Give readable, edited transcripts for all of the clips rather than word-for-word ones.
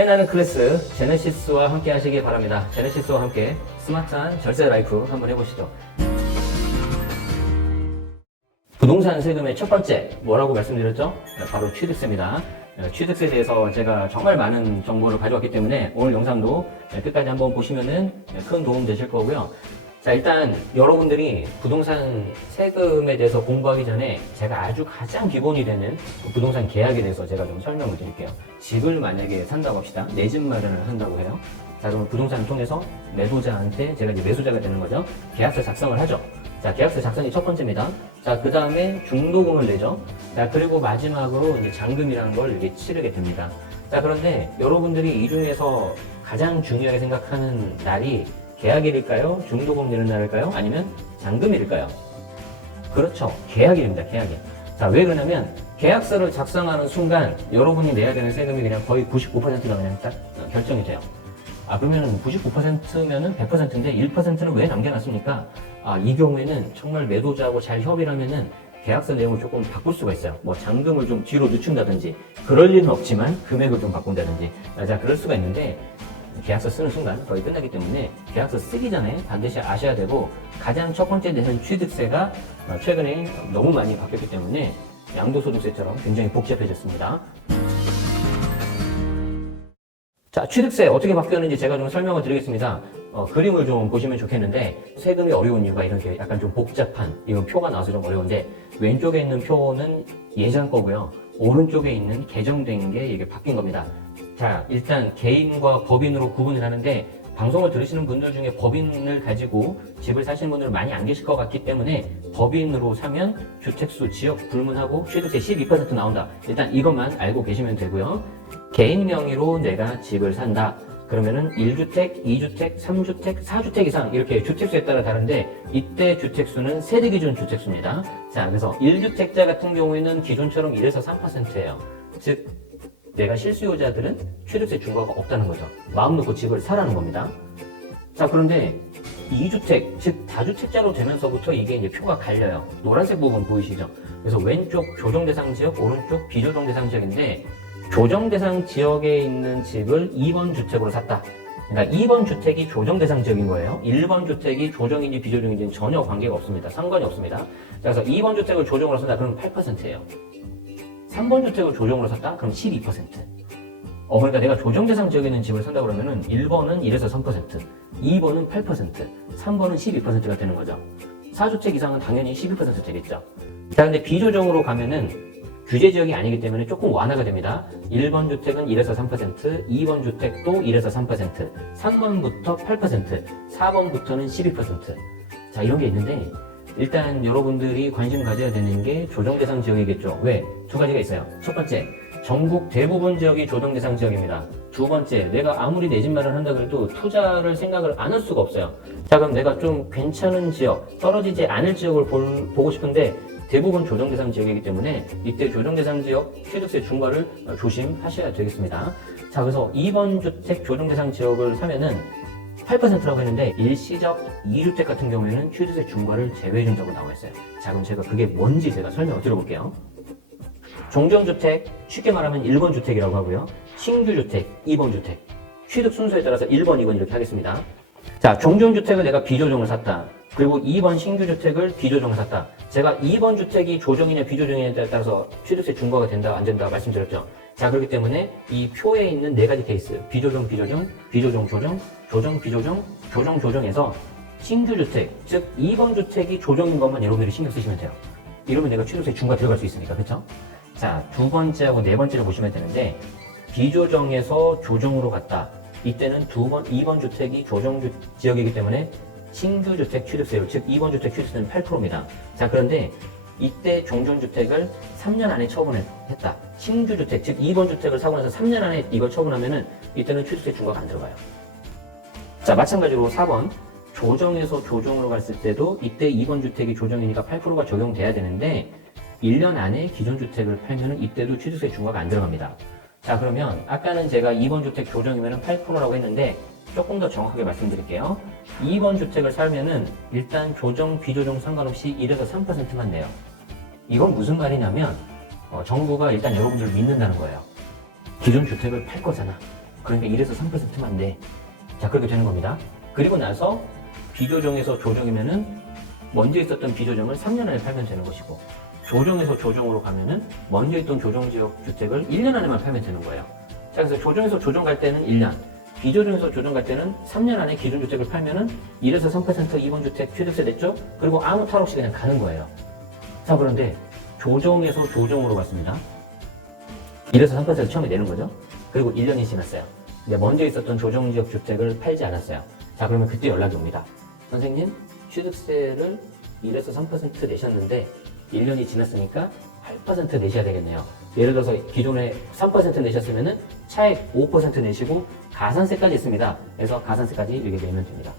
차이나는 클래스 제네시스와 함께 하시기 바랍니다. 제네시스와 함께 스마트한 절세 라이프 한번 해보시죠. 부동산 세금의 첫 번째 뭐라고 말씀드렸죠? 바로 취득세입니다. 취득세에 대해서 제가 정말 많은 정보를 가져왔기 때문에 오늘 영상도 끝까지 한번 보시면은 큰 도움 되실 거고요. 자, 일단 여러분들이 부동산 세금에 대해서 공부하기 전에 제가 아주 가장 기본이 되는 부동산 계약에 대해서 제가 좀 설명을 드릴게요. 집을 만약에 산다고 합시다. 내 집 마련을 한다고 해요. 자, 그럼 부동산을 통해서 매도자한테 제가 이제 매수자가 되는 거죠. 계약서 작성을 하죠. 자, 계약서 작성이 첫 번째입니다. 자, 그 다음에 중도금을 내죠. 자, 그리고 마지막으로 이제 잔금이라는 걸 이렇게 치르게 됩니다. 자, 그런데 여러분들이 이 중에서 가장 중요하게 생각하는 날이 계약일일까요? 중도금 내는 날일까요? 아니면 잔금일일까요? 그렇죠. 계약일입니다. 계약일. 자, 왜 그러냐면 계약서를 작성하는 순간 여러분이 내야 되는 세금이 그냥 거의 99%가 그냥 딱 결정이 돼요. 아, 그러면 99%면은 100%인데 1%는 왜 남겨놨습니까? 아, 이 경우에는 정말 매도자하고 잘 협의를 하면은 계약서 내용을 조금 바꿀 수가 있어요. 뭐 잔금을 좀 뒤로 늦춘다든지 그럴 일은 없지만 금액을 좀 바꾼다든지. 자, 그럴 수가 있는데 계약서 쓰는 순간 거의 끝나기 때문에 계약서 쓰기 전에 반드시 아셔야 되고, 가장 첫 번째 내는 취득세가 최근에 너무 많이 바뀌었기 때문에 양도소득세처럼 굉장히 복잡해졌습니다. 자, 취득세 어떻게 바뀌었는지 제가 좀 설명을 드리겠습니다. 그림을 좀 보시면 좋겠는데, 세금이 어려운 이유가 이렇게 약간 좀 복잡한 이런 표가 나와서 좀 어려운데, 왼쪽에 있는 표는 예전 거고요. 오른쪽에 있는 개정된 게 이게 바뀐 겁니다. 자, 일단 개인과 법인으로 구분을 하는데, 방송을 들으시는 분들 중에 법인을 가지고 집을 사시는 분들은 많이 안 계실 것 같기 때문에 법인으로 사면 주택수 지역 불문하고 취득세 12% 나온다. 일단 이것만 알고 계시면 되고요. 개인 명의로 내가 집을 산다. 그러면은 1주택, 2주택, 3주택, 4주택 이상 이렇게 주택수에 따라 다른데, 이때 주택수는 세대 기준 주택수입니다. 자, 그래서 1주택자 같은 경우에는 기존처럼 1에서 3%예요. 즉 내가 실수요자들은 취득세 중과가 없다는 거죠. 마음 놓고 집을 사라는 겁니다. 자, 그런데 2주택, 즉 다주택자로 되면서부터 이게 이제 표가 갈려요. 노란색 부분 보이시죠? 그래서 왼쪽 조정대상 지역, 오른쪽 비조정대상 지역인데, 조정대상 지역에 있는 집을 2번 주택으로 샀다. 그러니까 2번 주택이 조정대상 지역인 거예요. 1번 주택이 조정인지 비조정인지는 전혀 관계가 없습니다. 상관이 없습니다. 자, 그래서 2번 주택을 조정으로 산다. 그러면 8%예요. 3번 주택을 조정으로 샀다? 그럼 12%. 그러니까 내가 조정대상 지역에 있는 집을 산다 그러면은 1번은 1에서 3%, 2번은 8%, 3번은 12%가 되는 거죠. 4주택 이상은 당연히 12% 되겠죠. 자, 근데 비조정으로 가면은 규제 지역이 아니기 때문에 조금 완화가 됩니다. 1번 주택은 1에서 3%, 2번 주택도 1에서 3%, 3번부터 8%, 4번부터는 12%. 자, 이런 게 있는데, 일단 여러분들이 관심 가져야 되는 게 조정대상 지역이겠죠. 왜? 두 가지가 있어요. 첫 번째, 전국 대부분 지역이 조정대상 지역입니다. 두 번째, 내가 아무리 내 집 마련을 한다 그래도 투자를 생각을 안 할 수가 없어요. 자, 그럼 내가 좀 괜찮은 지역, 떨어지지 않을 지역을 보고 싶은데 대부분 조정대상 지역이기 때문에 이때 조정대상 지역 취득세 중과를 조심하셔야 되겠습니다. 자, 그래서 2번 주택 조정대상 지역을 사면은 8%라고 했는데, 일시적 2주택 같은 경우에는 취득세 중과를 제외해준다고 나와 있어요. 자, 그럼 제가 그게 뭔지 제가 설명을 드려볼게요. 종전주택, 쉽게 말하면 1번 주택이라고 하고요. 신규주택, 2번 주택. 취득 순서에 따라서 1번, 2번 이렇게 하겠습니다. 자, 종전주택을 내가 비조정을 샀다. 그리고 2번 신규주택을 비조정을 샀다. 제가 2번 주택이 조정이냐 비조정이냐에 따라서 취득세 중과가 된다, 안 된다 말씀드렸죠. 자, 그렇기 때문에 이 표에 있는 네 가지 케이스, 비조정, 비조정, 비조정, 조정, 조정, 비조정, 조정, 조정에서 신규주택, 즉 2번 주택이 조정인 것만 여러분들이 신경 쓰시면 돼요. 이러면 내가 취득세 중과 들어갈 수 있으니까, 그렇죠? 자, 두 번째하고 네 번째를 보시면 되는데, 비조정에서 조정으로 갔다. 이때는 2번 주택이 조정 지역이기 때문에 신규주택 취득세율, 즉 2번 주택 취득세는 8%입니다. 자, 그런데 이때 종전주택을 3년 안에 처분했다. 신규주택, 즉 2번 주택을 사고 나서 3년 안에 이걸 처분하면은 이때는 취득세 중과가 안 들어가요. 자, 마찬가지로 4번 조정에서 조정으로 갔을 때도 이때 2번 주택이 조정이니까 8%가 적용돼야 되는데 1년 안에 기존 주택을 팔면은 이때도 취득세 중과가 안 들어갑니다. 자, 그러면 아까는 제가 2번 주택 조정이면은 8%라고 했는데 조금 더 정확하게 말씀드릴게요. 2번 주택을 살면은 일단 조정, 비조정 상관없이 1에서 3%만 내요. 이건 무슨 말이냐면 정부가 일단 여러분들을 믿는다는 거예요. 기존 주택을 팔 거잖아. 그러니까 1에서 3%만 내. 자, 그렇게 되는 겁니다. 그리고 나서 비조정에서 조정이면은 먼저 있었던 비조정을 3년 안에 팔면 되는 것이고, 조정에서 조정으로 가면은 먼저 있던 조정지역 주택을 1년 안에만 팔면 되는 거예요. 자, 그래서 조정에서 조정 갈 때는 1년, 비조정에서 조정 갈 때는 3년 안에 기존 주택을 팔면은 1에서 3% 2번 주택 취득세 냈죠? 그리고 아무 탈 없이 그냥 가는 거예요. 자, 그런데 조정에서 조정으로 갔습니다. 1에서 3%를 처음에 내는 거죠. 그리고 1년이 지났어요. 근데 먼저 있었던 조정지역 주택을 팔지 않았어요. 자, 그러면 그때 연락이 옵니다. 선생님, 취득세를 1에서 3% 내셨는데 1년이 지났으니까 8% 내셔야 되겠네요. 예를 들어서 기존에 3% 내셨으면은 차액 5% 내시고 가산세까지 있습니다. 그래서 가산세까지 이렇게 내면 됩니다.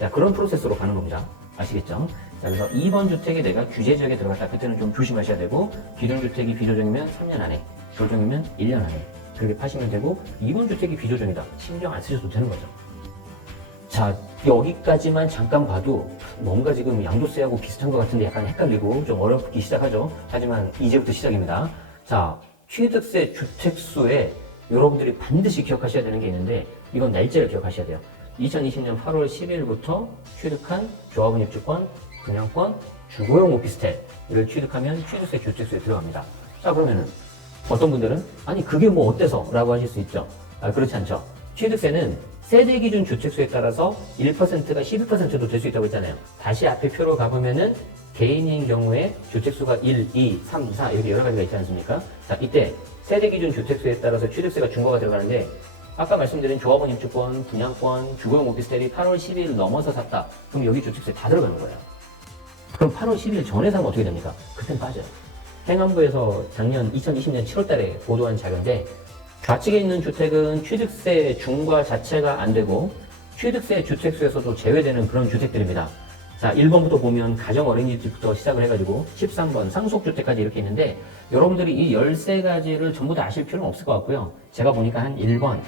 자, 그런 프로세스로 가는 겁니다. 아시겠죠? 자, 그래서 2번 주택이 내가 규제 지역에 들어갔다. 그때는 좀 조심하셔야 되고, 기존 주택이 비조정이면 3년 안에, 조정이면 1년 안에 그렇게 파시면 되고, 2번 주택이 비조정이다. 신경 안 쓰셔도 되는 거죠. 자, 여기까지만 잠깐 봐도 뭔가 지금 양도세하고 비슷한 것 같은데 약간 헷갈리고 좀 어렵기 시작하죠. 하지만 이제부터 시작입니다. 자, 취득세 주택수에 여러분들이 반드시 기억하셔야 되는 게 있는데, 이건 날짜를 기억하셔야 돼요. 2020년 8월 10일부터 취득한 조합원 입주권, 분양권, 주거용 오피스텔을 취득하면 취득세 주택수에 들어갑니다. 자, 그러면은 어떤 분들은 아니 그게 뭐 어때서? 라고 하실 수 있죠. 그렇지 않죠. 취득세는 세대 기준 주택수에 따라서 1%가 12%도 될 수 있다고 했잖아요. 다시 앞에 표로 가보면은 개인인 경우에 주택수가 1, 2, 3, 4 이렇게 여러 가지가 있지 않습니까? 자, 이때 세대 기준 주택수에 따라서 취득세가 중과가 들어가는데, 아까 말씀드린 조합원 입주권, 분양권, 주거용 오피스텔이 8월 10일 넘어서 샀다. 그럼 여기 주택세 다 들어가는 거예요. 그럼 8월 10일 전에 사면 어떻게 됩니까? 그땐 빠져요. 행안부에서 작년 2020년 7월 달에 보도한 자료인데, 좌측에 있는 주택은 취득세 중과 자체가 안 되고 취득세 주택수에서도 제외되는 그런 주택들입니다. 자, 1번부터 보면 가정 어린이집부터 시작을 해가지고 13번 상속주택까지 이렇게 있는데, 여러분들이 이 13가지를 전부 다 아실 필요는 없을 것 같고요. 제가 보니까 한 1번,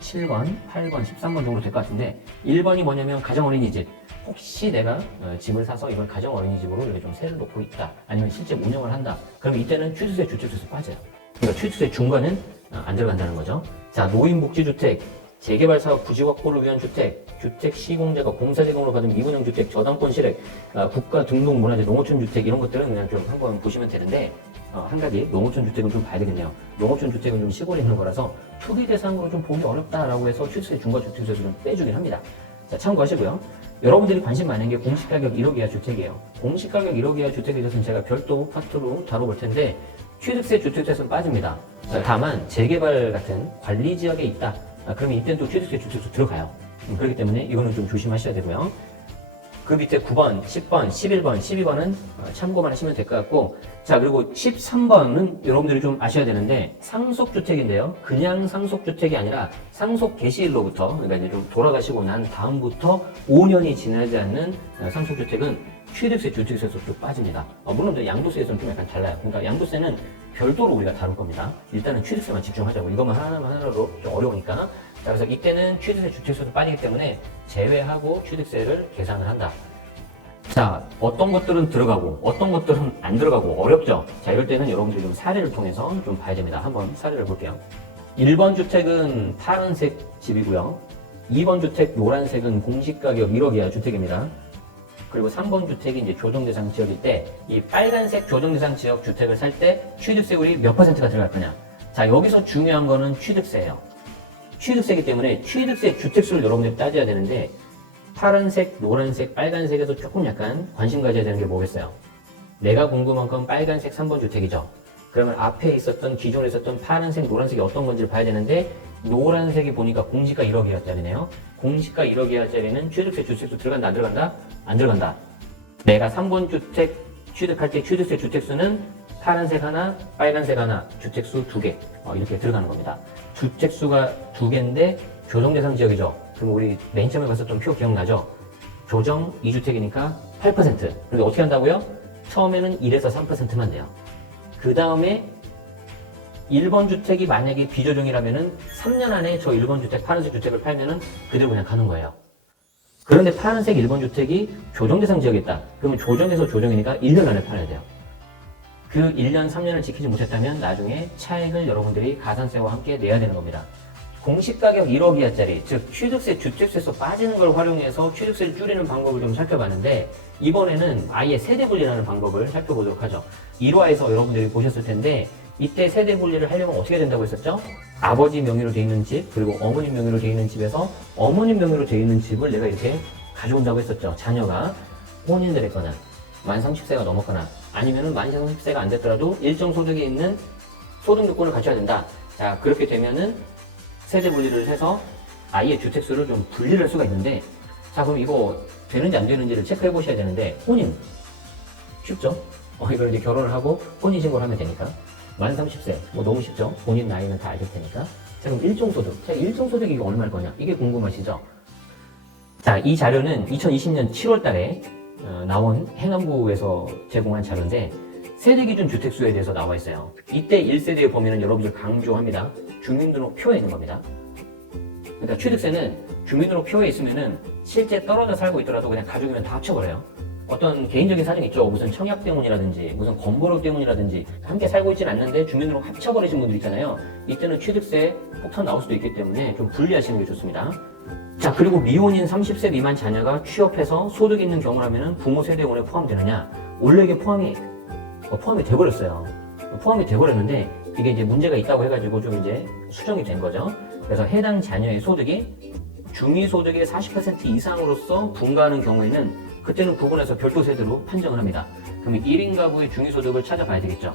7번, 8번, 13번 정도 될 것 같은데, 1번이 뭐냐면 가정 어린이집. 혹시 내가 집을 사서 이걸 가정 어린이집으로 이렇게 좀 세를 놓고 있다. 아니면 실제 운영을 한다. 그럼 이때는 취득세 주택수에서 빠져요. 그러니까 취득세 중과는 안 들어간다는 거죠. 자, 노인복지주택, 재개발사업 부지 확보를 위한 주택, 주택 시공자가 공사제공으로 받은 미분양 주택, 저당권 실액, 국가 등록 문화재 농어촌 주택 이런 것들은 그냥 좀 한번 보시면 되는데, 한 가지 농어촌 주택은 좀 봐야 되겠네요. 농어촌 주택은 좀 시골에 있는 거라서 투기 대상으로 좀 보기 어렵다라고 해서 취득세 중과 주택세에서 좀 빼주긴 합니다. 자, 참고하시고요. 여러분들이 관심 많은 게 공시가격 1억 이하 주택이에요. 공시가격 1억 이하 주택에 대해서는 제가 별도 파트로 다뤄볼 텐데, 취득세 주택세에서는 빠집니다. 자, 다만 재개발 같은 관리 지역에 있다. 그러면 이때는 또 취득세 주택수 들어가요. 그렇기 때문에 이거는 좀 조심하셔야 되고요. 그 밑에 9번, 10번, 11번, 12번은 참고만 하시면 될 것 같고, 자, 그리고 13번은 여러분들이 좀 아셔야 되는데, 상속주택인데요. 그냥 상속주택이 아니라 상속 개시일로부터, 그러니까 이제 좀 돌아가시고 난 다음부터 5년이 지나지 않는 상속주택은 취득세 주택세에서 좀 빠집니다. 물론 이제 양도세에서는 좀 약간 달라요. 그러니까 양도세는 별도로 우리가 다룰 겁니다. 일단은 취득세만 집중하자고. 이것만 하나로 좀 어려우니까. 자, 그래서 이때는 취득세 주택세도 빠지기 때문에 제외하고 취득세를 계산을 한다. 자, 어떤 것들은 들어가고 어떤 것들은 안 들어가고 어렵죠. 자, 이럴 때는 여러분들이 좀 사례를 통해서 좀 봐야 됩니다. 한번 사례를 볼게요. 1번 주택은 파란색 집이고요. 2번 주택 노란색은 공시가격 1억 이하 주택입니다. 그리고 3번 주택이 이제 조정대상 지역일 때, 이 빨간색 조정대상 지역 주택을 살 때 취득세율이 몇 퍼센트가 들어갈 거냐. 자, 여기서 중요한 거는 취득세예요. 취득세이기 때문에 취득세 주택수를 여러분들이 따져야 되는데, 파란색, 노란색, 빨간색에서 조금 약간 관심 가져야 되는 게 뭐겠어요? 내가 궁금한 건 빨간색 3번 주택이죠. 그러면 앞에 있었던, 기존에 있었던 파란색, 노란색이 어떤 건지를 봐야 되는데, 노란색이 보니까 공시가 1억 이하짜리네요. 공시가 1억 이하짜리는 취득세 주택수 들어간다, 안 들어간다? 안 들어간다. 내가 3번 주택 취득할 때 취득세 주택수는 파란색 하나, 빨간색 하나, 주택수 2개 이렇게 들어가는 겁니다. 주택수가 2개인데 조정대상 지역이죠. 그럼 우리 맨 처음에 봤었던 표 기억나죠? 조정 2주택이니까 8%. 그런데 어떻게 한다고요? 처음에는 1에서 3%만 내요. 그 다음에 1번 주택이 만약에 비조정이라면은 3년 안에 저 1번 주택, 파란색 주택을 팔면은 그대로 그냥 가는 거예요. 그런데 파란색 1번 주택이 조정대상 지역에 있다. 그러면 조정에서 조정이니까 1년 안에 팔아야 돼요. 그 1년, 3년을 지키지 못했다면 나중에 차액을 여러분들이 가산세와 함께 내야 되는 겁니다. 공시 가격 1억 이하짜리, 즉 취득세 주택수에서 빠지는 걸 활용해서 취득세를 줄이는 방법을 좀 살펴봤는데, 이번에는 아예 세대 분리라는 방법을 살펴보도록 하죠. 1화에서 여러분들이 보셨을 텐데, 이때 세대 분리를 하려면 어떻게 된다고 했었죠? 아버지 명의로 되어 있는 집, 그리고 어머님 명의로 되어 있는 집에서 어머님 명의로 되어 있는 집을 내가 이렇게 가져온다고 했었죠. 자녀가 혼인을 했거나 만 30세가 넘었거나 아니면은 만 30세가 안 됐더라도 일정 소득이 있는 소득 요건을 갖춰야 된다. 자, 그렇게 되면은 세대 분리를 해서 아이의 주택수를 좀 분리를 할 수가 있는데, 자, 그럼 이거 되는지 안 되는지를 체크해 보셔야 되는데, 혼인 쉽죠? 이걸 이제 결혼을 하고 혼인신고를 하면 되니까. 만 30세, 뭐 너무 쉽죠? 본인 나이는 다 알실 테니까. 자, 그럼 일정소득. 자, 일정소득이 이거 얼마일 거냐? 이게 궁금하시죠? 자, 이 자료는 2020년 7월 달에 나온 행안부에서 제공한 자료인데, 세대기준 주택수에 대해서 나와 있어요. 이때 1세대의 범위는 여러분들 강조합니다. 주민등록표에 있는 겁니다. 그러니까 취득세는 주민등록표에 있으면은 실제 떨어져 살고 있더라도 그냥 가족이면 다 합쳐버려요. 어떤 개인적인 사정이 있죠. 무슨 청약 때문이라든지 무슨 건보료 때문이라든지 함께 살고 있지는 않는데 주민등록 합쳐버리신 분들 있잖아요. 이때는 취득세 폭탄 나올 수도 있기 때문에 좀 분리하시는 게 좋습니다. 자, 그리고 미혼인 30세 미만 자녀가 취업해서 소득 있는 경우라면 부모 세대원에 포함되느냐? 원래 이게 포함이 돼버렸어요. 포함이 돼버렸는데 이게 이제 문제가 있다고 해가지고 좀 이제 수정이 된 거죠. 그래서 해당 자녀의 소득이 중위소득의 40% 이상으로서 분가하는 경우에는 그때는 구분해서 별도 세대로 판정을 합니다. 그러면 1인 가구의 중위소득을 찾아봐야 되겠죠.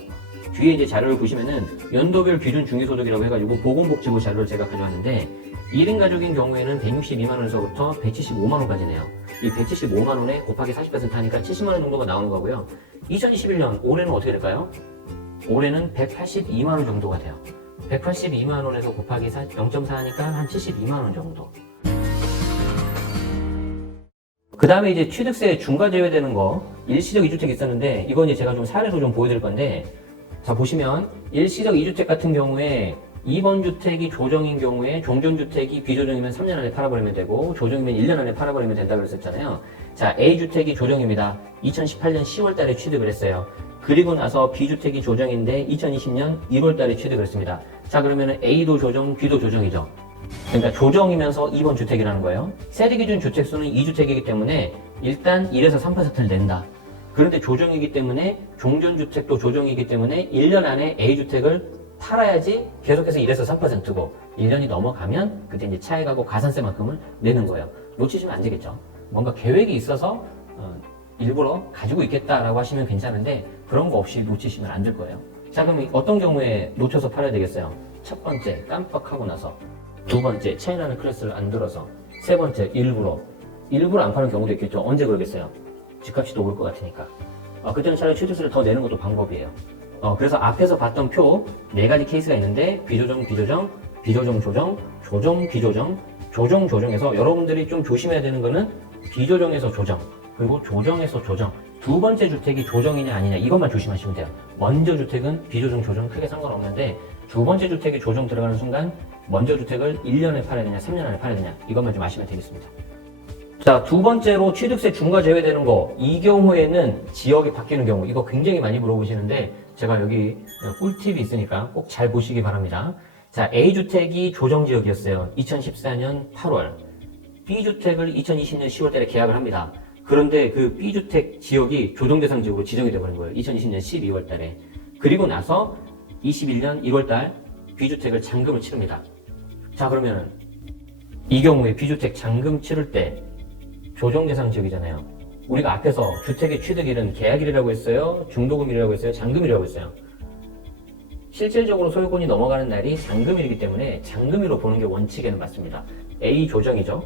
뒤에 이제 자료를 보시면은 연도별 기준 중위소득이라고 해가지고 보건복지부 자료를 제가 가져왔는데, 1인 가족인 경우에는 162만 원에서부터 175만 원까지네요. 이 175만 원에 곱하기 40% 하니까 70만 원 정도가 나오는 거고요. 2021년 올해는 어떻게 될까요? 올해는 182만 원 정도가 돼요. 182만 원에서 곱하기 0.4 하니까 한 72만 원 정도. 그 다음에 이제 취득세 중과 제외되는 거, 일시적 2주택 있었는데, 이건 이제 제가 좀 사례로 좀 보여드릴 건데, 자, 보시면, 일시적 2주택 같은 경우에 2번 주택이 조정인 경우에 종전주택이 비조정이면 3년 안에 팔아버리면 되고, 조정이면 1년 안에 팔아버리면 된다고 그랬었잖아요. 자, A주택이 조정입니다. 2018년 10월 달에 취득을 했어요. 그리고 나서 B주택이 조정인데 2020년 1월 달에 취득을 했습니다. 자, 그러면 A도 조정, B도 조정이죠. 그러니까 조정이면서 2번 주택이라는 거예요. 세대기준 주택수는 2주택이기 때문에 일단 1에서 3%를 낸다. 그런데 조정이기 때문에 종전주택도 조정이기 때문에 1년 안에 A주택을 팔아야지 계속해서 1에서 3%고 1년이 넘어가면 그때 이제 차액하고 가산세만큼을 내는 거예요. 놓치시면 안 되겠죠. 뭔가 계획이 있어서 일부러 가지고 있겠다라고 하시면 괜찮은데 그런 거 없이 놓치시면 안 될 거예요. 자, 그럼 어떤 경우에 놓쳐서 팔아야 되겠어요? 첫 번째, 깜빡하고 나서. 두 번째, 차이나는 클래스를 안 들어서. 세 번째, 일부러 안 파는 경우도 있겠죠. 언제 그러겠어요? 집값이 또 올 것 같으니까. 그때는 차라리 취득세를 더 내는 것도 방법이에요. 그래서 앞에서 봤던 표 4가지 케이스가 있는데 비조정, 비조정, 비조정, 조정, 조정, 비조정, 조정, 조정에서 여러분들이 좀 조심해야 되는 거는 비조정에서 조정, 그리고 조정에서 조정. 두 번째 주택이 조정이냐 아니냐 이것만 조심하시면 돼요. 먼저 주택은 비조정, 조정 크게 상관없는데 두 번째 주택이 조정 들어가는 순간 먼저 주택을 1년에 팔아야 되냐 3년 안에 팔아야 되냐 이것만 좀 아시면 되겠습니다. 자, 두 번째로 취득세 중과 제외되는 거, 이 경우에는 지역이 바뀌는 경우, 이거 굉장히 많이 물어보시는데 제가 여기 꿀팁이 있으니까 꼭 잘 보시기 바랍니다. 자, A주택이 조정지역이었어요. 2014년 8월. B주택을 2020년 10월 달에 계약을 합니다. 그런데 그 B주택 지역이 조정대상 지역으로 지정이 되어버린 거예요. 2020년 12월 달에. 그리고 나서 21년 1월 달 B주택을 잔금을 치릅니다. 자, 그러면 이 경우에 B주택 잔금 치를 때 조정대상 지역이잖아요. 우리가 앞에서 주택의 취득일은 계약일이라고 했어요? 중도금일이라고 했어요? 잔금일이라고 했어요? 실질적으로 소유권이 넘어가는 날이 잔금일이기 때문에 잔금일로 보는 게 원칙에는 맞습니다. A 조정이죠.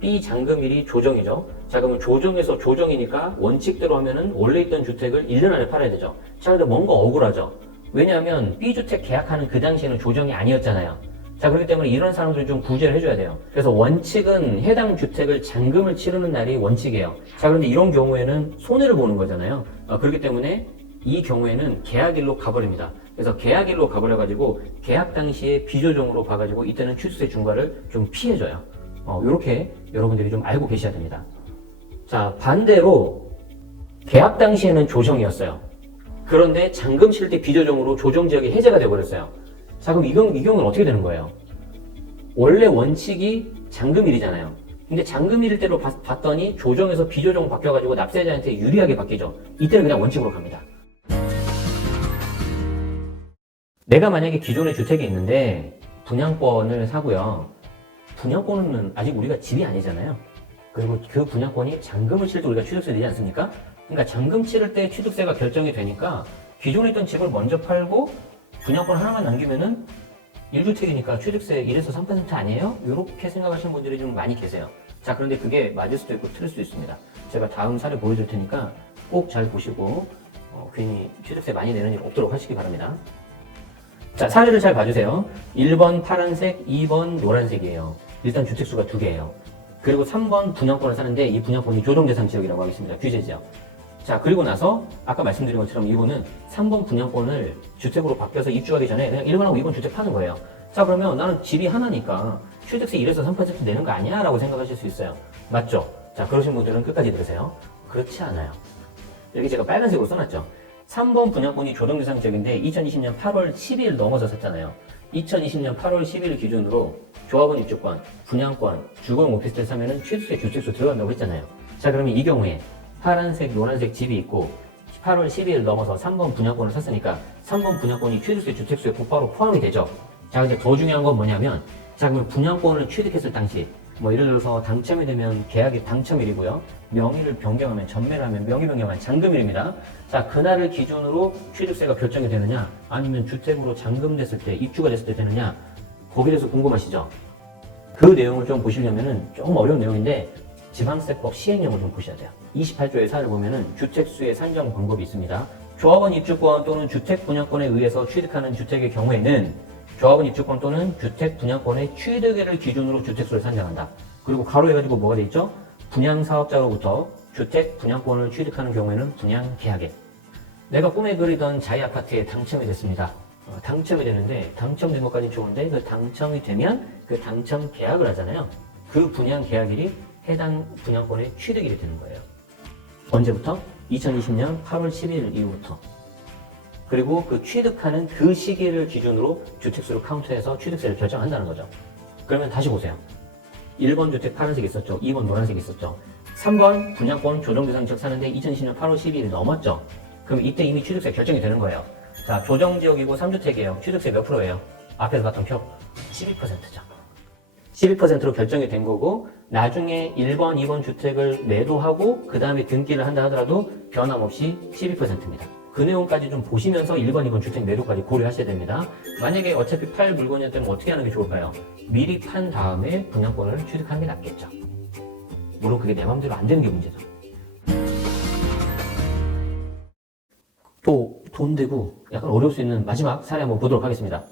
B 잔금일이 조정이죠. 자, 그러면 조정에서 조정이니까 원칙대로 하면은 원래 있던 주택을 1년 안에 팔아야 되죠. 자, 근데 뭔가 억울하죠. 왜냐하면 B주택 계약하는 그 당시에는 조정이 아니었잖아요. 자, 그렇기 때문에 이런 사람들이 좀 구제를 해줘야 돼요. 그래서 원칙은 해당 주택을 잔금을 치르는 날이 원칙이에요. 자, 그런데 이런 경우에는 손해를 보는 거잖아요. 그렇기 때문에 이 경우에는 계약일로 가버립니다. 그래서 계약일로 가버려가지고 계약 당시에 비조정으로 봐가지고 이때는 취득세 중과를 좀 피해줘요. 이렇게 여러분들이 좀 알고 계셔야 됩니다. 자, 반대로 계약 당시에는 조정이었어요. 그런데 잔금 칠 때 비조정으로 조정 지역이 해제가 되어버렸어요. 자, 그럼 이 경우는 어떻게 되는 거예요? 원래 원칙이 잔금일이잖아요. 근데 잔금일일 때로 봤더니 조정에서 비조정 바뀌어가지고 납세자한테 유리하게 바뀌죠. 이때는 그냥 원칙으로 갑니다. 내가 만약에 기존에 주택이 있는데 분양권을 사고요. 분양권은 아직 우리가 집이 아니잖아요. 그리고 그 분양권이 잔금을 칠 때 우리가 취득세 내지 않습니까? 그러니까 잔금 치를 때 취득세가 결정이 되니까 기존에 있던 집을 먼저 팔고 분양권 하나만 남기면은 1주택이니까 취득세 1에서 3% 아니에요? 이렇게 생각하시는 분들이 좀 많이 계세요. 자, 그런데 그게 맞을 수도 있고 틀릴 수도 있습니다. 제가 다음 사례 보여줄 테니까 꼭 잘 보시고 괜히 취득세 많이 내는 일 없도록 하시기 바랍니다. 자, 사례를 잘 봐주세요. 1번 파란색, 2번 노란색이에요. 일단 주택수가 2개예요. 그리고 3번 분양권을 사는데 이 분양권이 조정대상 지역이라고 하겠습니다. 규제지역. 자, 그리고 나서 아까 말씀드린 것처럼 이분은 3번 분양권을 주택으로 바뀌어서 입주하기 전에 그냥 1번하고 2번 주택 파는 거예요. 자, 그러면 나는 집이 하나니까 취득세 1에서 3% 내는 거 아니야? 라고 생각하실 수 있어요. 맞죠? 자, 그러신 분들은 끝까지 들으세요. 그렇지 않아요. 여기 제가 빨간색으로 써놨죠. 3번 분양권이 조정대상 지역인데 2020년 8월 10일 넘어서 샀잖아요. 2020년 8월 10일 기준으로 조합원 입주권, 분양권, 주거용 오피스텔 사면은 취득세 주택수 들어간다고 했잖아요. 자, 그러면 이 경우에 파란색, 노란색 집이 있고 8월 10일 넘어서 3번 분양권을 샀으니까 3번 분양권이 취득세 주택수에 곧바로 포함이 되죠. 자, 근데 더 중요한 건 뭐냐면, 자, 그러면 분양권을 취득했을 당시 예를 들어서 당첨이 되면 계약이 당첨일이고요. 명의를 변경하면, 전매를 하면 명의 변경하면 잔금일입니다. 자, 그날을 기준으로 취득세가 결정이 되느냐, 아니면 주택으로 잔금됐을 때, 입주가 됐을 때 되느냐, 거기에 대해서 궁금하시죠? 그 내용을 좀 보시려면은 조금 어려운 내용인데 지방세법 시행령을 좀 보셔야 돼요. 28조의 사를 보면은 주택수의 산정 방법이 있습니다. 조합원 입주권 또는 주택 분양권에 의해서 취득하는 주택의 경우에는 조합원 입주권 또는 주택 분양권의 취득일을 기준으로 주택수를 산정한다. 그리고 가로해가지고 뭐가 돼 있죠? 분양사업자로부터 주택 분양권을 취득하는 경우에는 분양계약일. 내가 꿈에 그리던 자이 아파트에 당첨이 됐습니다. 당첨이 되는데 당첨된 것까지 좋은데 그 당첨이 되면 그 당첨 계약을 하잖아요. 그 분양계약일이 해당 분양권의 취득일이 되는 거예요. 언제부터? 2020년 8월 10일 이후부터. 그리고 그 취득하는 그 시기를 기준으로 주택수를 카운트해서 취득세를 결정한다는 거죠. 그러면 다시 보세요. 1번 주택 파란색 있었죠. 2번 노란색 있었죠. 3번 분양권 조정대상 지역 사는데 2020년 8월 12일 넘었죠. 그럼 이때 이미 취득세 결정이 되는 거예요. 자, 조정지역이고 3주택이에요. 취득세 몇 프로예요? 앞에서 봤던 표 12%죠. 12%로 결정이 된 거고 나중에 1번, 2번 주택을 매도하고 그 다음에 등기를 한다 하더라도 변함없이 12%입니다. 그 내용까지 좀 보시면서 1번, 2번 주택 매도까지 고려하셔야 됩니다. 만약에 어차피 팔 물건이었다면 어떻게 하는 게 좋을까요? 미리 판 다음에 분양권을 취득하는 게 낫겠죠. 물론 그게 내 마음대로 안 되는 게 문제죠. 또 돈 되고 약간 어려울 수 있는 마지막 사례 한번 보도록 하겠습니다.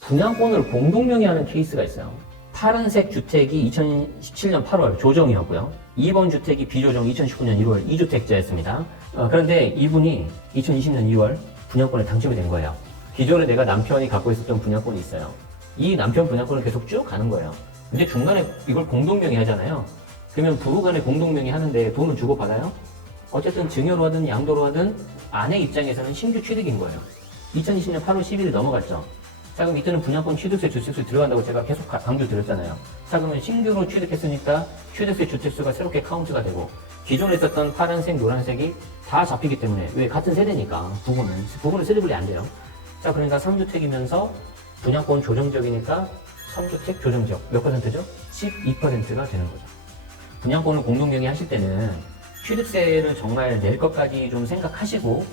분양권을 공동명의하는 케이스가 있어요. 파란색 주택이 2017년 8월 조정이었고요. 2번 주택이 비조정 2019년 1월 2주택자였습니다. 그런데 이분이 2020년 2월 분양권에 당첨이 된 거예요. 기존에 내가 남편이 갖고 있었던 분양권이 있어요. 이 남편 분양권을 계속 쭉 가는 거예요. 근데 중간에 이걸 공동명의 하잖아요. 그러면 부부간에 공동명의 하는데 돈은 주고받아요? 어쨌든 증여로 하든 양도로 하든 아내 입장에서는 신규 취득인 거예요. 2020년 8월 10일이 넘어갔죠. 자, 그럼 이때는 분양권 취득세, 주택수 들어간다고 제가 계속 강조 드렸잖아요. 자, 그러면 신규로 취득했으니까 취득세, 주택수가 새롭게 카운트가 되고 기존에 있었던 파란색, 노란색이 다 잡히기 때문에 왜 같은 세대니까 부부는 세대분리 안 돼요. 자, 그러니까 3주택이면서 분양권 조정지역이니까 3주택 조정지역 몇 %죠? 12%가 되는 거죠. 분양권을 공동명의 하실 때는 취득세를 정말 낼 것까지 좀 생각하시고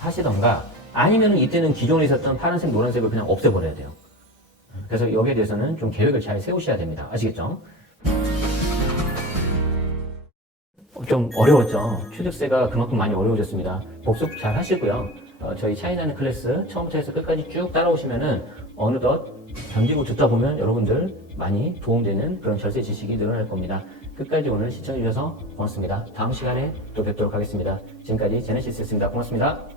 하시던가 아니면 이때는 기존에 있었던 파란색, 노란색을 그냥 없애버려야 돼요. 그래서 여기에 대해서는 좀 계획을 잘 세우셔야 됩니다. 아시겠죠? 좀 어려웠죠? 취득세가 그만큼 많이 어려워졌습니다. 복습 잘 하시고요. 저희 차이나는 클래스 처음부터 해서 끝까지 쭉 따라오시면은 어느덧 견디고 듣다 보면 여러분들 많이 도움되는 그런 절세 지식이 늘어날 겁니다. 끝까지 오늘 시청해주셔서 고맙습니다. 다음 시간에 또 뵙도록 하겠습니다. 지금까지 제네시스였습니다. 고맙습니다.